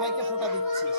ভাইকে ফোঁটা দিচ্ছিস।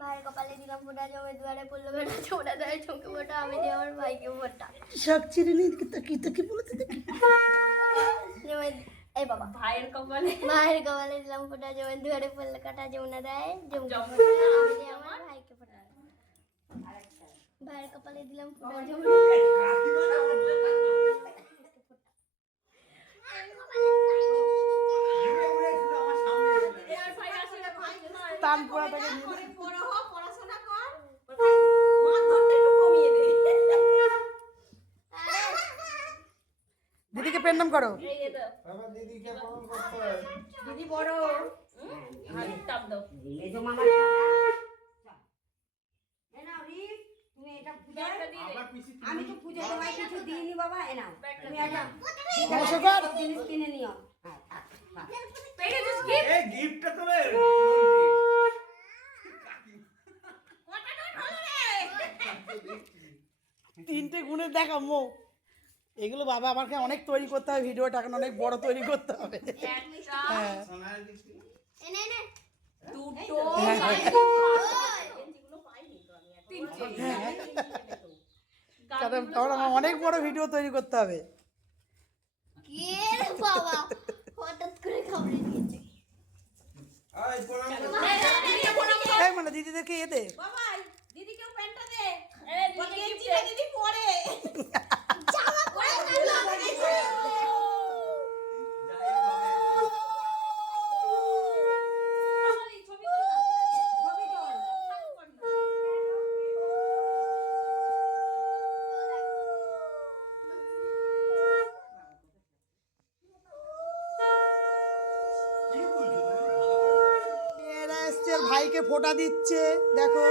ভাইয়ের কপালে দিলাম ফোঁটা, জমে দুয়ারে পড়লো বেটা, চোরা দেয় চমকে ফোঁটা, আমি দিয়ে আমার ভাইকে ফোঁটা। সব চিরে নিয়ে কি বলতে দেখি। এই বাবা ভাইয়ের কপালে দিলাম ফোঁটা, জমে দুয়ারে পড়লো কাটা, যমুনা দেয় চমকে ফোঁটা, আমি দিয়ে আমার ভাইকে ফোঁটা। ভাইয়ের কপালে দিলাম ফোঁটা, যমুনা দিদিকে প্রণাম করো। দিদি বড় আমি তো পুজো তোমায় কিছু দিইনি বাবা, এ নাও তুমি একটা জিনিস কিনে নিও। গিফটটা তোলে তিনটে গুণে দেখা মো, এগুলো বাবা আমাকে অনেক তৈরি করতে হবে, ভিডিওটা এখন অনেক বড় তৈরি করতে হবে। কারণ আমার অনেক বড় ভিডিও তৈরি করতে হবে। মানে দিদিদেরকে এ দে, দিদিকেও প্যান্টটা দে, দিদি পরে ভাইকে ফোঁটা দিচ্ছে দেখো।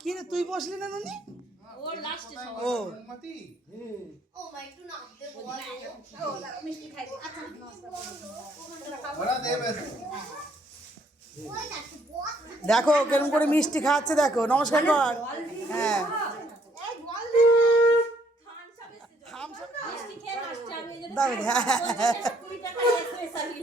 কি রে তুই বসলি না ননি? ওর লাস্টে সব ও ও মা একটু নাম দে বল, ও দাঁড়া মিষ্টি খাই। আচ্ছা ওরা দেবে। দেখো কেমন করে মিষ্টি খাচ্ছে দেখো, নমস্কার কর। হ্যাঁ এই বল দে থামস আপ মিষ্টি খেয়ে আসছে, আমি এই জন্য 20 টাকা স্পেশালি।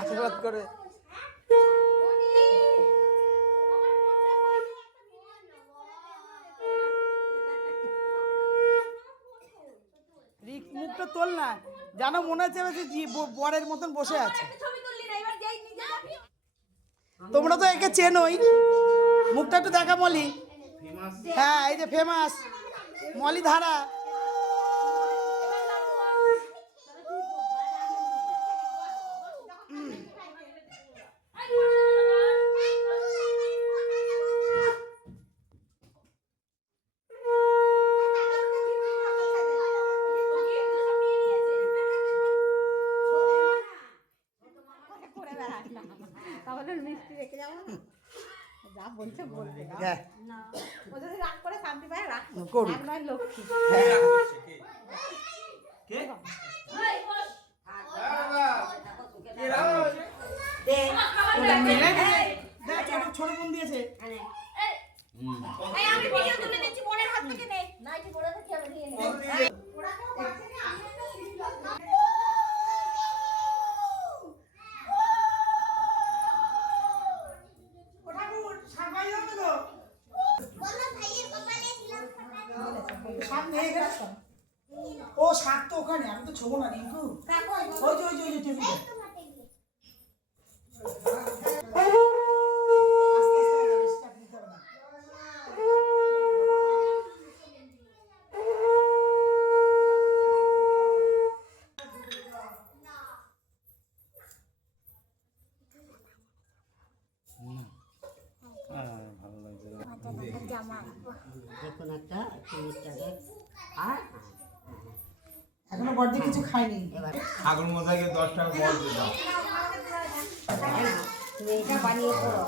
আশীর্বাদ করে। মুখটা তোল না, জানো মনে হচ্ছে যে বরের মতন বসে আছে। তোমরা তো একে চেনোই, মুখটা একটু দেখা মলি। হ্যাঁ এই যে ফেমাস মলি ধারা। হ্যাঁ করুক। ছোট বোন দিয়েছে। ও শাক তো ওখানে, আমি তো ছোবো না রিঙ্কু। ওই যে ওই যে ওই যে টেবিলে। এখনো বড়দি কিছু খাইনি। ঠাকুর মশাইকে 10 টাকা বল দিলাম। তুমি এটা বানিয়ে করো।